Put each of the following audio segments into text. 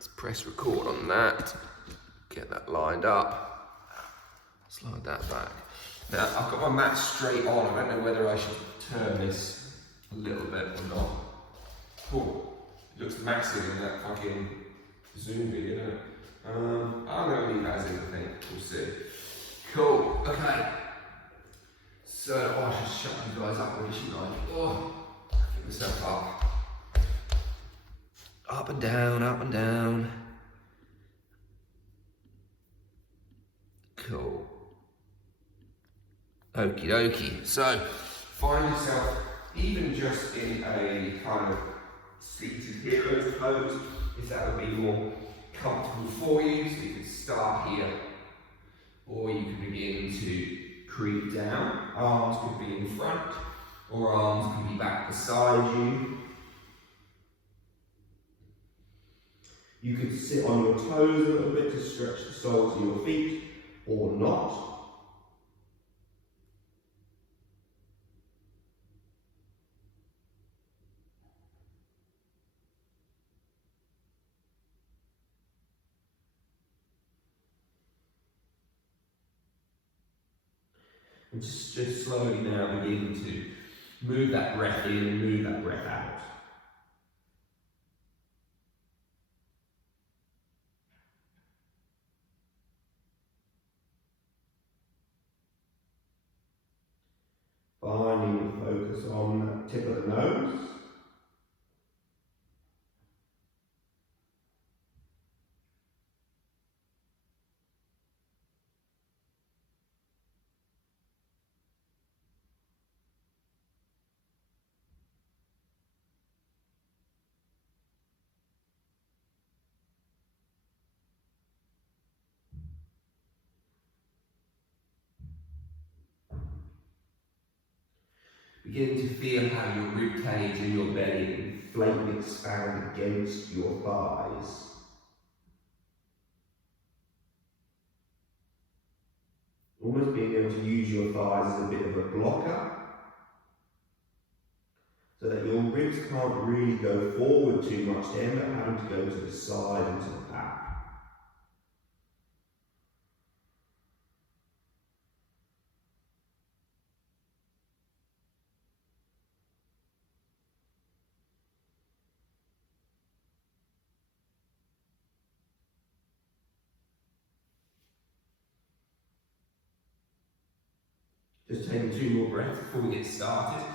Let's press record on that. Get that lined up. Slide that back. Now, I've got my mat straight on. I don't know whether I should turn this a little bit or not. Cool. It looks massive in that fucking Zoom video, doesn't it? I'm going to leave that as is, I think. We'll see. Cool. Okay. So, I should shut you guys up really, shouldn't I? Oh, get myself up. Up and down, up and down. Cool. Okie dokie. So, find yourself even just in a kind of seated hero's pose, if that would be more comfortable for you. So you can start here, or you can begin to creep down. Arms could be in front, or arms could be back beside you. You could sit on your toes a little bit to stretch the soles of your feet, or not. And just slowly now begin to move that breath in and move that breath out. Finding the focus on the tip of the nose. Begin to feel how your rib cage and your belly inflate and expand against your thighs. Almost being able to use your thighs as a bit of a blocker, so that your ribs can't really go forward too much, they end up having to go to the side and to the back. Just taking 2 more breaths before we get started.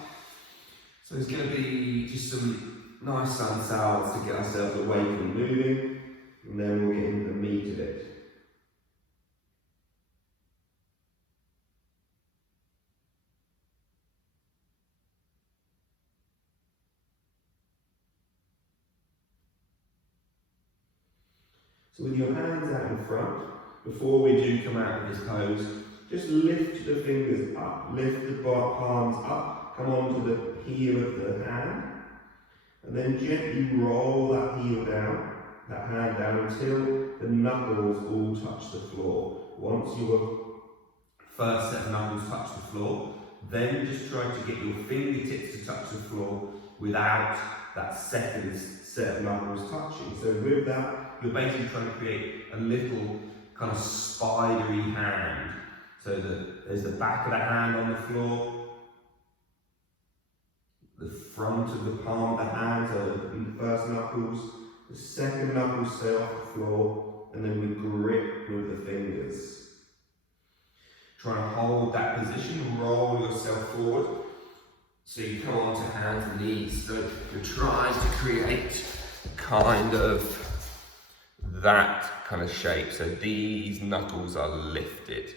So there's going to be just some nice sun salves to get ourselves awake and moving, and then we'll get into the meat of it. So with your hands out in front, before we do come out of this pose, just lift the fingers up, lift the palms up, come onto the heel of the hand, and then gently roll that heel down, that hand down until the knuckles all touch the floor. Once your first set of knuckles touch the floor, then just try to get your fingertips to touch the floor without that second set of knuckles touching. So with that, you're basically trying to create a little kind of spidery hand. So there's the back of the hand on the floor, the front of the palm of the hand, so the first knuckles, the second knuckles stay off the floor, and then we grip with the fingers. Try and hold that position, roll yourself forward, so you come onto hands and knees. So you're trying to create kind of that kind of shape. So these knuckles are lifted.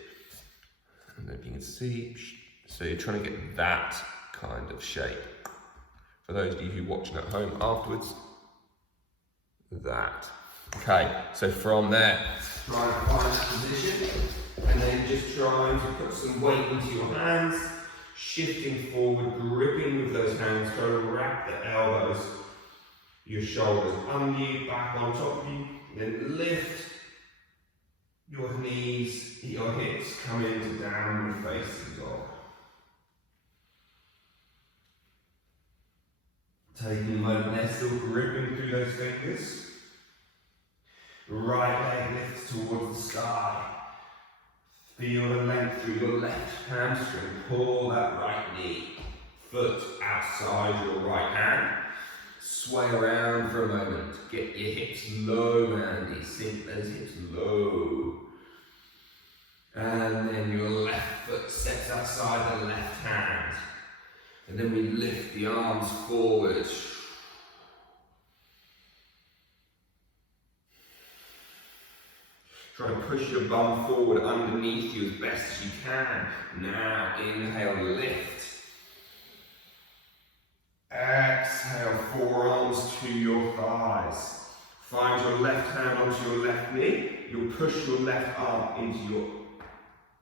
And if you can see, so you're trying to get that kind of shape. For those of you who are watching at home afterwards, that. Okay, so from there, try and find that position, and then just trying to put some weight into your hands, shifting forward, gripping with those hands, trying to wrap the elbows, your shoulders under you, back on top of you, then lift your knees, your hips come into downward facing dog. Taking a moment there, still gripping through those fingers. Right leg lifts towards the sky. Feel the length through your left hamstring. Pull that right knee. Foot outside your right hand. Sway around for a moment. Get your hips low, Andy. Sink those hips low. And then your left foot steps outside the left hand. And then we lift the arms forward. Try to push your bum forward underneath you as best as you can. Now, inhale, lift. Exhale, forearms to your thighs. Find your left hand onto your left knee. You'll push your left arm into your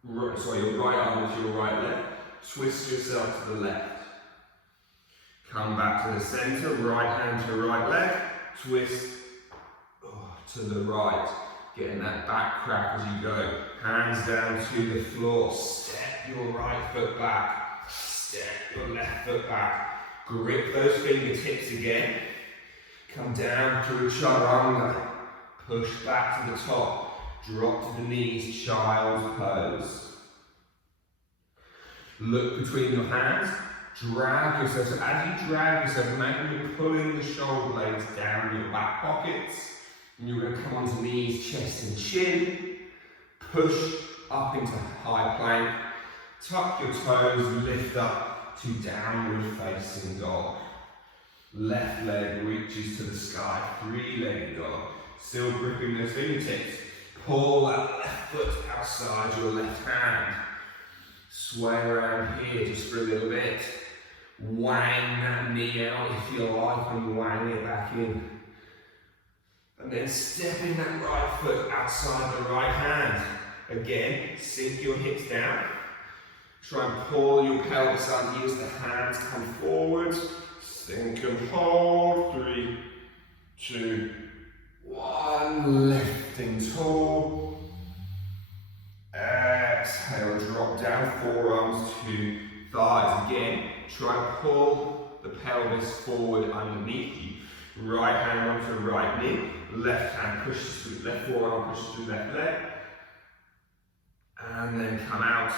right arm into your right leg. Twist yourself to the left. Come back to the center, right hand to right leg. Twist to the right. Getting that back crack as you go. Hands down to the floor. Step your right foot back. Step your left foot back. Grip those fingertips again. Come down to a chaturanga. Push back to the top. Drop to the knees, child's pose. Look between your hands. Drag yourself. So as you drag yourself, imagine you're pulling the shoulder blades down in your back pockets. And you're going to come onto knees, chest and chin. Push up into high plank. Tuck your toes, lift up to downward facing dog. Left leg reaches to the sky, three-legged dog. Still gripping those fingertips. Pull that left foot outside your left hand. Sway around here just for a little bit. Wang that knee out if you like and wang it back in. And then stepping that right foot outside the right hand. Again, sink your hips down. Try and pull your pelvis under you as the hands come forward. Sink and hold. 3, 2, 1. Lifting tall. Exhale, drop down, forearms to thighs. Again, try and pull the pelvis forward underneath you. Right hand onto the right knee. Left hand pushes through, left forearm pushes through left leg. And then come out.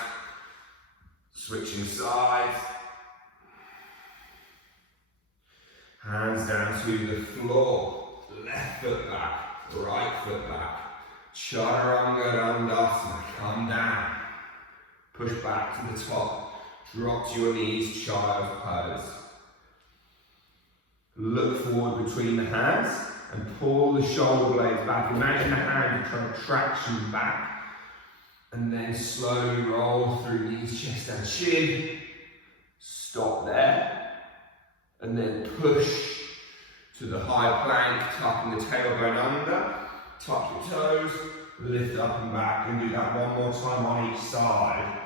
Switching sides. Hands down to the floor. Left foot back, right foot back. Chaturanga Dandasana. Come down. Push back to the top. Drop to your knees, child's pose. Look forward between the hands and pull the shoulder blades back. Imagine the hand trying to traction back. And then slowly roll through knees, chest and chin. Stop there. And then push to the high plank, tucking the tailbone under. Tuck your toes, lift up and back. And do that one more time on each side.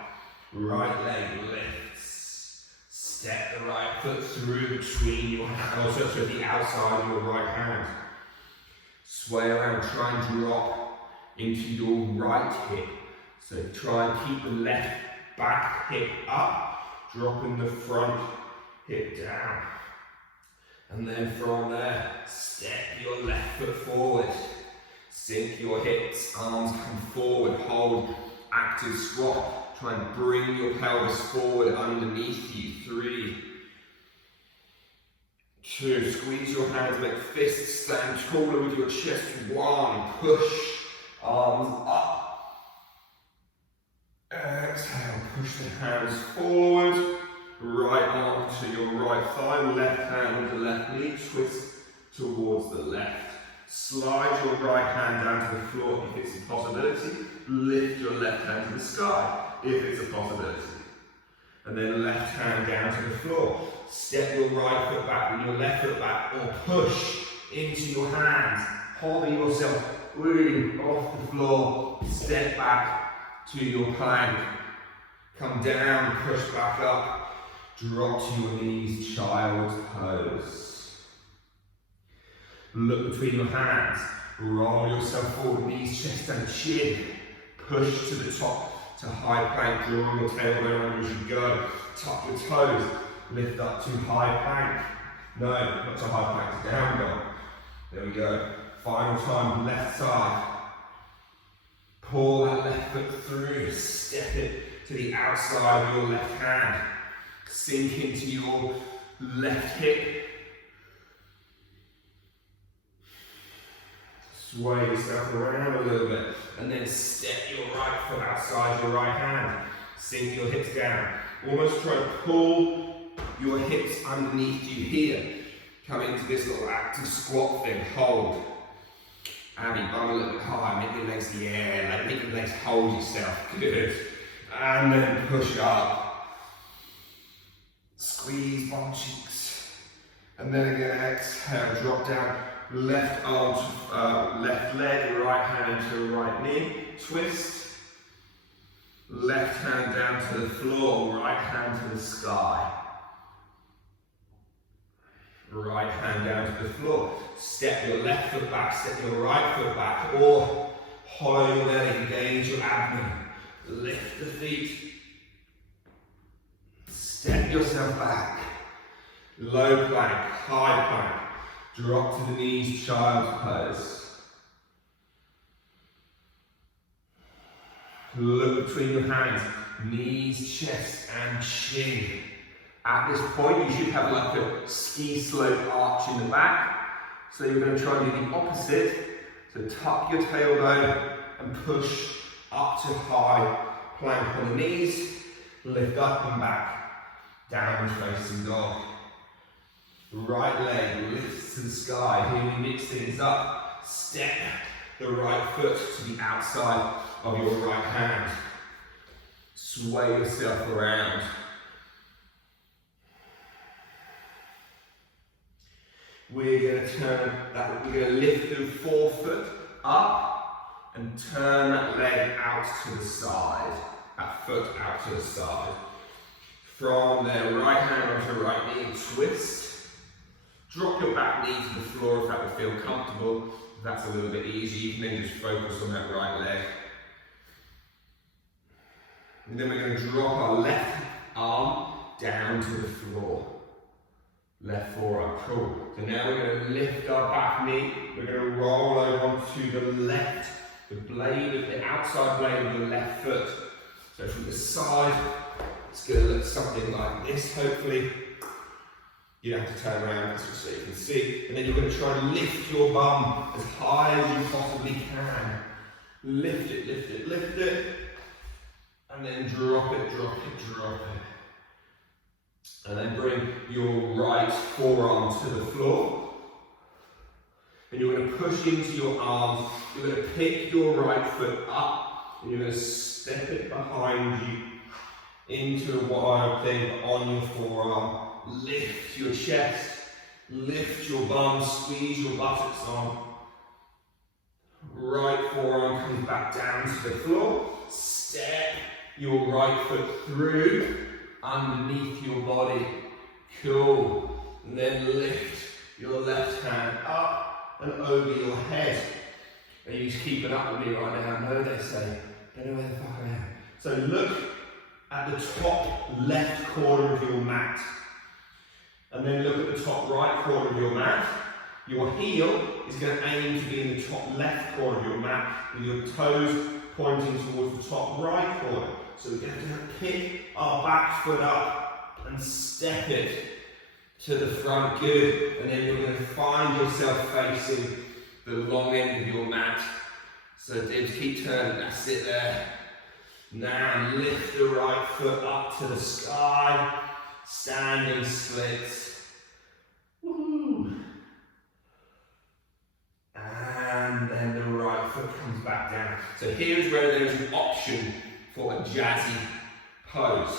Right leg lifts. Step the right foot through between your hands, also to the outside of your right hand. Sway around, try and drop into your right hip. So try and keep the left back hip up, dropping the front hip down. And then from there, step your left foot forward. Sink your hips, arms come forward, hold active squat. Try and bring your pelvis forward underneath you. 3, 2, squeeze your hands, make fists stand taller with your chest. 1, push arms up. Exhale, push the hands forward. Right arm to your right thigh, left hand to the left knee, twist towards the left. Slide your right hand down to the floor if it's a possibility. Lift your left hand to the sky if it's a possibility. And then left hand down to the floor. Step your right foot back with your left foot back, or push into your hands. Holding yourself really off the floor. Step back to your plank. Come down, push back up. Drop to your knees, child's pose. Look between your hands. Roll yourself forward, knees, chest and chin. Push to the top to high plank, drawing your tailbone under as you go. Tuck your toes, lift up to high plank. No, not to high plank, to down dog. There we go. Final time, left side. Pull that left foot through, step it to the outside of your left hand. Sink into your left hip. Sway yourself around a little bit, and then step your right foot outside your right hand. Sink your hips down. Almost try to pull your hips underneath you here. Come into this little active squat thing. Hold. Abby, bum a little bit high. Make your legs in the air. Make your legs hold yourself. Good. And then push up. Squeeze bum cheeks. And then again, exhale. Drop down. Left arm to left leg, right hand to right knee, twist. Left hand down to the floor, right hand to the sky. Right hand down to the floor. Step your left foot back, step your right foot back, or hollow your belly, engage your abdomen. Lift the feet. Step yourself back. Low plank, high plank. Drop to the knees, child's pose. Look between your hands, knees, chest, and chin. At this point, you should have like a ski slope arch in the back. So you're going to try and do the opposite. So tuck your tailbone and push up to high plank on the knees. Lift up and back. Downward facing dog. Right leg lifts to the sky. Here we mix things up. Step the right foot to the outside of your right hand. Sway yourself around. We're going to turn that. We're going to lift the forefoot up and turn that leg out to the side. That foot out to the side. From there, right hand onto right knee, twist. Drop your back knee to the floor if that would feel comfortable. If that's a little bit easy, you can then just focus on that right leg. And then we're going to drop our left arm down to the floor. Left forearm, cool. So now we're going to lift our back knee. We're going to roll over onto the left, the outside blade of the left foot. So from the side, it's going to look something like this, hopefully. You have to turn around so you can see. And then you're going to try and lift your bum as high as you possibly can. Lift it, lift it, lift it. And then drop it, drop it, drop it. And then bring your right forearm to the floor. And you're going to push into your arms. You're going to pick your right foot up. And you're going to step it behind you into a wide thing on your forearm. Lift your chest, lift your bum, squeeze your buttocks on. Right forearm comes back down to the floor. Step your right foot through, underneath your body. Cool. And then lift your left hand up and over your head. Are you keeping up with me right now? No, they say. Don't know where the fuck I am. So look at the top left corner of your mat. And then look at the top right corner of your mat. Your heel is going to aim to be in the top left corner of your mat with your toes pointing towards the top right corner. So we're going to pick our back foot up and step it to the front, good. And then you're going to find yourself facing the long end of your mat. So just keep turning, that's it there. Now lift the right foot up to the sky. Standing splits. Woohoo! And then the right foot comes back down. So here's where there's an option for a jazzy pose.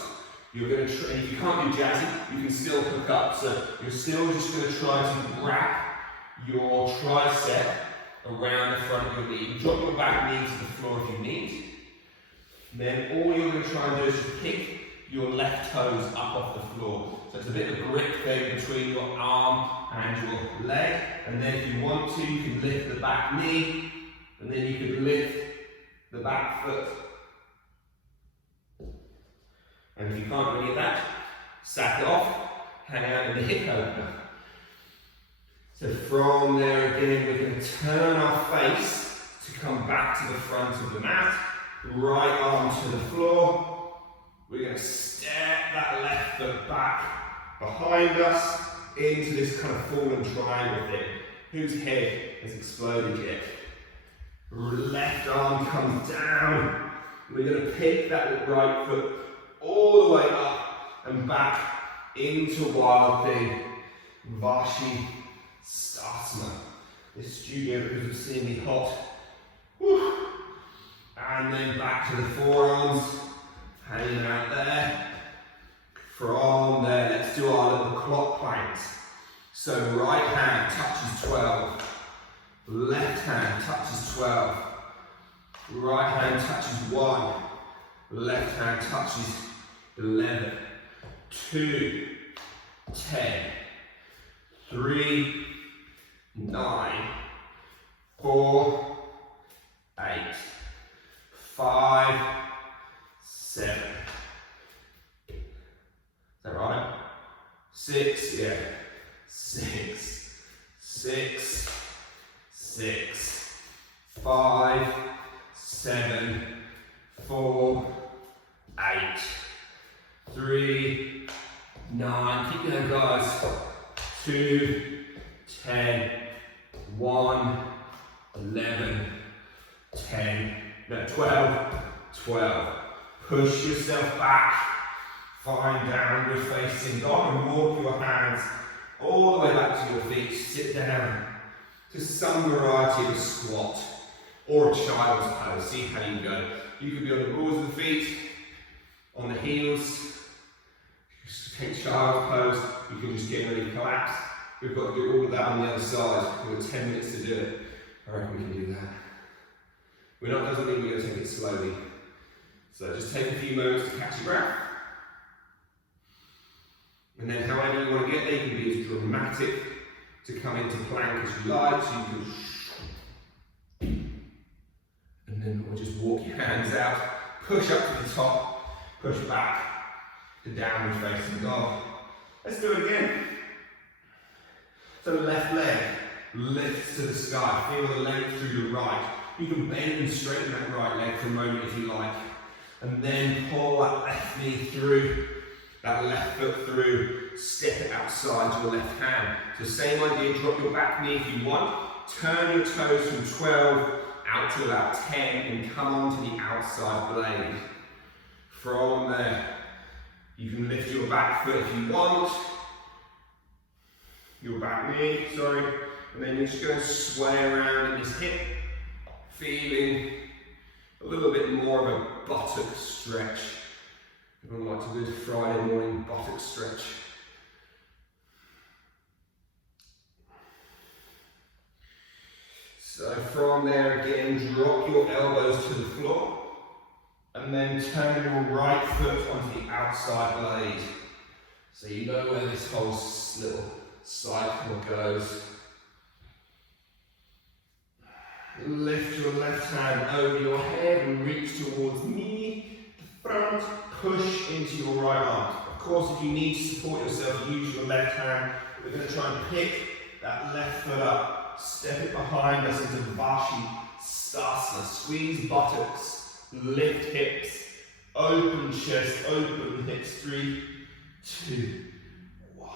You're going to try, if you can't do jazzy, you can still hook up. So you're still just going to try to wrap your tricep around the front of your knee. Drop your back knee to the floor if you need. Then all you're going to try and do is just pick your left toes up off the floor. So it's a bit of a grip thing between your arm and your leg. And then if you want to, you can lift the back knee. And then you can lift the back foot. And if you can't do any of that, sack it off, hang out in the hip opener. So from there again, we're going to turn our face to come back to the front of the mat. Right arm to the floor. We're going to step that left foot back behind us into this kind of fallen triangle thing. Whose head has exploded yet? Left arm comes down. We're going to pick that right foot all the way up and back into Wild Thing, Vashi Stasana. This studio is obscenely hot. Whew. And then back to the forearms, hanging out there. From there, let's do our little clock planks. So right hand touches 12, left hand touches 12, right hand touches 1, left hand touches 11, 2, 10, 3, 9, 4, 8, 5, 7. Is that right? 6, yeah. 6, 6, 6, 5, 7, 4, 8, 3, 9. Keep going, guys. 2, 10, 1, 11, 10, no, 12, 12. Push yourself back. Find downward facing dog and walk your hands all the way back to your feet. Sit down to some variety of a squat or a child's pose. See how you go. You could be on the balls of the feet, on the heels. Just take child's pose. You can just get ready to collapse. We've got to do all of that on the other side. We've got 10 minutes to do it. I reckon we can do that. Doesn't mean we're going to take it slowly. So just take a few moments to catch your breath. And then however you want to get there, you can be as dramatic to come into plank as you like. So you can, and then we'll just walk your hands out, push up to the top, push back to downward facing dog. Let's do it again. So the left leg lifts to the sky. Feel the length through the right. You can bend and straighten that right leg for a moment if you like. And then pull that left knee through, that left foot through, step it outside to your left hand. So same idea, drop your back knee if you want. Turn your toes from 12 out to about 10 and come onto the outside blade. From there, you can lift your back foot if you want. Your back knee, sorry. And then you're just going to sway around in this hip, feeling a little bit more of a buttock stretch. Everyone likes a good Friday morning buttock stretch. So from there again, drop your elbows to the floor and then turn your right foot onto the outside blade. So you know where this whole little cycle goes. Lift your left hand over your head and reach towards me, the front, push into your right arm. Of course, if you need to support yourself, use your left hand. We're going to try and pick that left foot up, step it behind us into Vashi Stasana. Squeeze buttocks, lift hips, open chest, open hips. 3, 2, 1.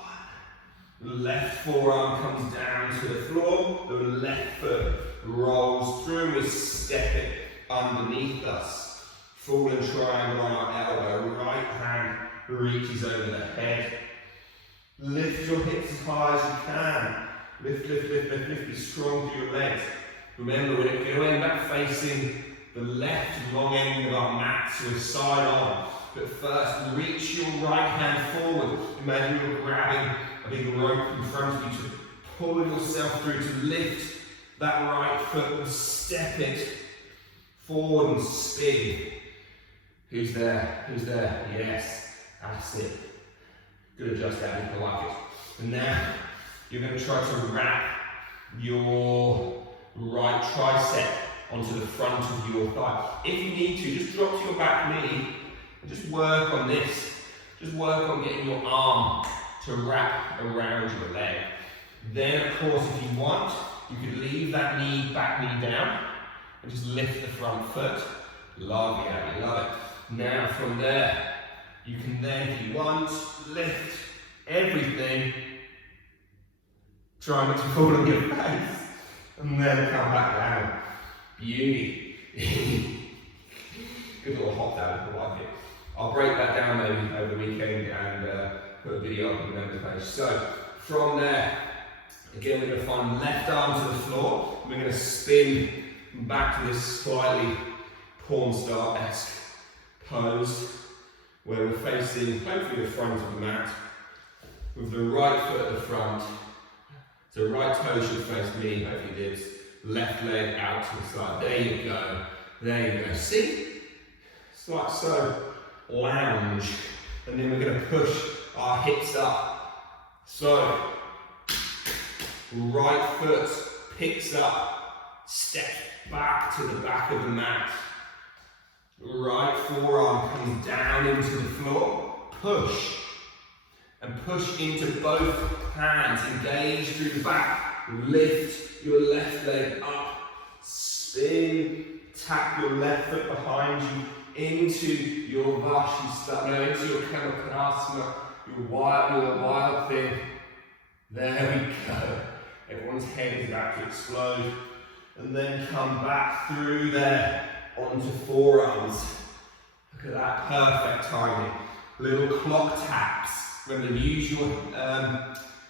Left forearm comes down to the floor, the left foot rolls through, we step it underneath us. Fallen triangle on our elbow, right hand reaches over the head. Lift your hips as high as you can. Lift, lift, lift, lift, lift, be strong through your legs. Remember, we're going to end up facing the left long end of our mat, so we're side on. But first, reach your right hand forward. Imagine you're grabbing a big rope in front of you to pull yourself through, to lift that right foot and step it forward and spin. Who's there? Who's there? Yes, that's it. Good, adjust that if you like it. And now you're going to try to wrap your right tricep onto the front of your thigh. If you need to, just drop to your back knee and just work on this. Just work on getting your arm to wrap around your leg. Then, of course, if you want, you could leave that back knee down, and just lift the front foot. Lovely, Abby, love it. Now from there, you can then, if you want, lift everything. Try not to fall on your face, and then come back down. Beauty. Good little hop down if you like it. I'll break that down maybe over the weekend and put a video up on the members page. So from there, again, we're going to find left arm to the floor. We're going to spin back to this slightly porn star-esque pose where we're facing hopefully the front of the mat with the right foot at the front. So right toe should face me, hopefully this. Left leg out to the side. There you go. There you go. See? It's like so. Lounge. And then we're going to push our hips up. So, right foot picks up, step back to the back of the mat. Right forearm comes down into the floor. Push. And push into both hands. Engage through the back. Lift your left leg up. Spin. Tap your left foot behind you into your Vashisthana, into your Kamakasana, your wild thing. There we go. Everyone's head is about to explode. And then come back through there onto forearms. Look at that, perfect timing. Little clock taps. Remember to use your,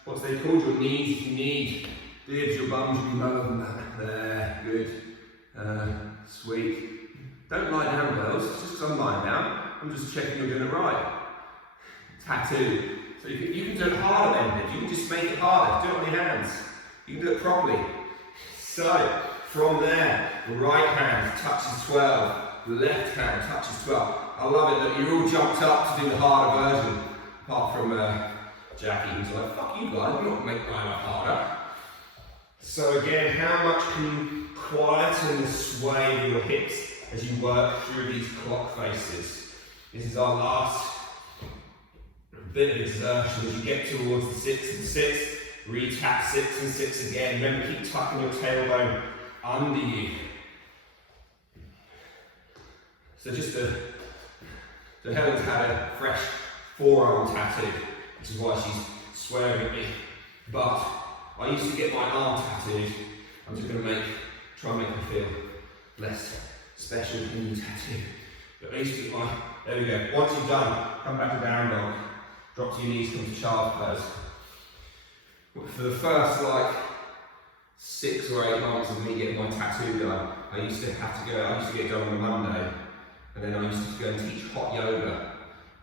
what's they called, your knees if you need. There's your bum should be lower than that. There, good. Sweet. Don't lie down, girls, it's just because I'm lying down. I'm just checking you're doing it right. Tattoo. So you can do it harder then, you can just make it harder. Do it on your hands. You can do it properly. So, from there, right hand touches 12, left hand touches 12. I love it that you're all jumped up to do the harder version. Apart from Jackie, who's like, fuck you guys, I'm not making my life harder. So again, how much can you quieten the sway of your hips as you work through these clock faces? This is our last bit of exertion as you get towards the 6 and 6. Re-tap 6 and 6 again. Remember, keep tucking your tailbone under you. So so Helen's had a fresh forearm tattoo, which is why she's swearing at me. But I used to get my arm tattooed. I'm just going to try and make her feel less special in the tattoo. But I used to get there we go. Once you've done, come back to down dog. Drop to your knees, come to child's pose. For the first 6 or 8 months of me getting my tattoo done, I used to get it done on a Monday, and then I used to go and teach hot yoga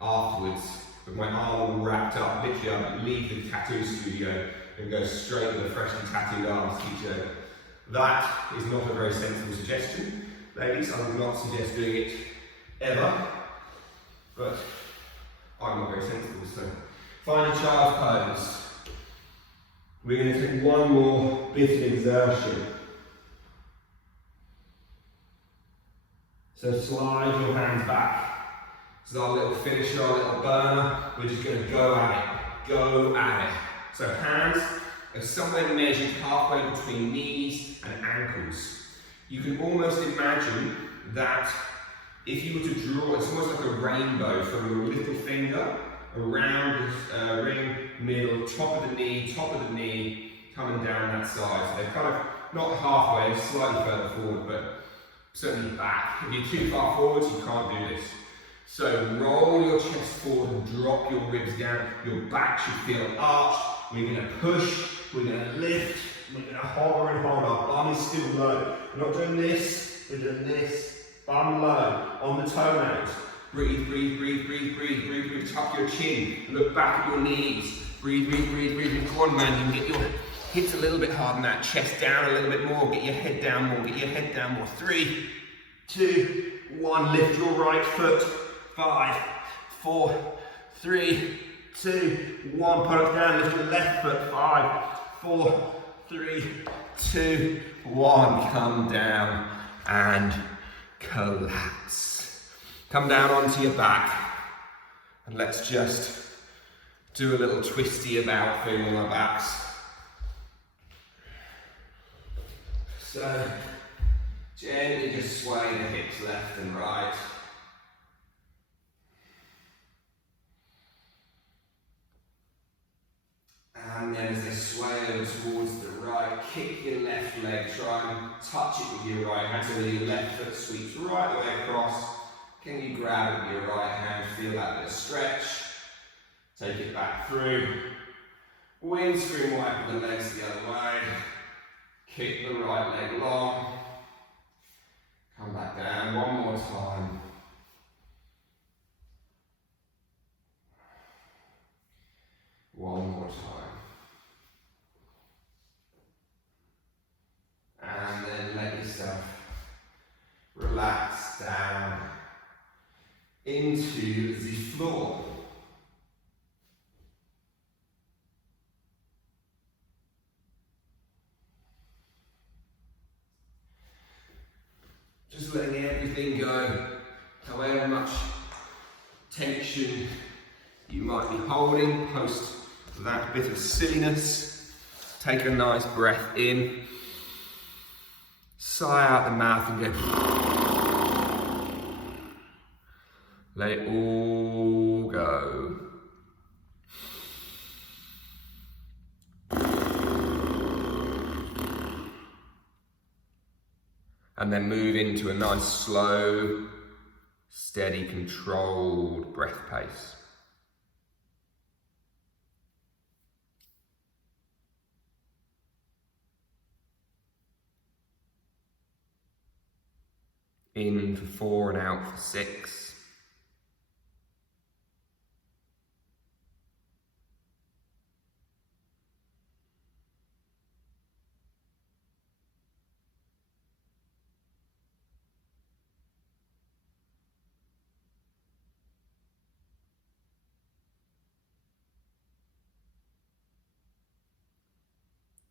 afterwards with my arm all wrapped up. Literally, I'd leave the tattoo studio and go straight with a freshly tattooed arm to teach yoga. That is not a very sensible suggestion, ladies. I would not suggest doing it ever, but I'm not very sensible, so find a child's pose. We're going to take one more bit of exertion. So slide your hands back. This is our little finisher, our little burner. We're just going to go at it. Go at it. So hands are somewhere measured halfway between knees and ankles. You can almost imagine that if you were to draw, it's almost like a rainbow from your little finger around the ring, middle, top of the knee, coming down that side. So they're kind of not halfway, slightly further forward, but certainly back. If you're too far forward, you can't do this. So roll your chest forward and drop your ribs down. Your back should feel arched. We're going to push, we're going to lift, we're going to hover and hold. Our bum is still low. We're not doing this, we're doing this. Bum low, on the toenails. Breathe, breathe, breathe, breathe, breathe, breathe, breathe. Tuck your chin, look back at your knees. Breathe, breathe, breathe, breathe. Come on, man, you can get your hips a little bit hard on that. Chest down a little bit more, get your head down more, get your head down more. 3, 2, 1. Lift your right foot. 5, 4, 3, 2, 1. Put it down, lift your left foot. 5, 4, 3, 2, 1. Come down and collapse. Come down onto your back, and let's just do a little twisty about, feeling our backs. So gently just sway the hips left and right. And then as they sway over towards the right, kick your left leg, try and touch it with your right hand so that your left foot sweeps right the way across. Can you grab it with your right hand, feel that bit of stretch, take it back through. Windscreen wipe the legs the other way, kick the right leg long, come back down one more time. One more time. And then let yourself relax down into the floor. Just letting everything go, however much tension you might be holding post that bit of silliness. Take a nice breath in, sigh out the mouth and go. Let it all go. And then move into a nice slow, steady, controlled breath pace. In for 4 and out for 6.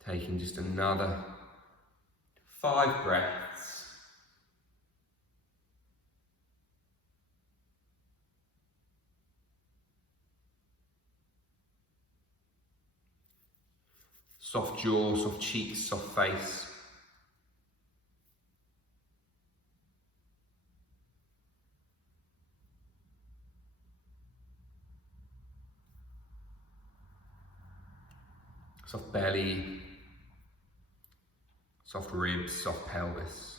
Taking just another 5 breaths. Soft jaw, soft cheeks, soft face. Soft belly, soft ribs, soft pelvis.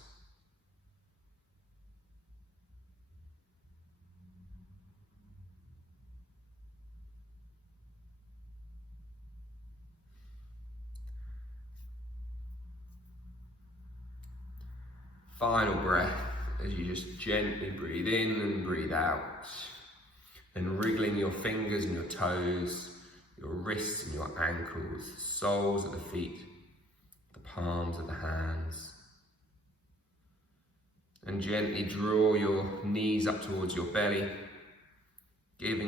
Final breath as you just gently breathe in and breathe out. Then wriggling your fingers and your toes, your wrists and your ankles, the soles of the feet, the palms of the hands. And gently draw your knees up towards your belly, giving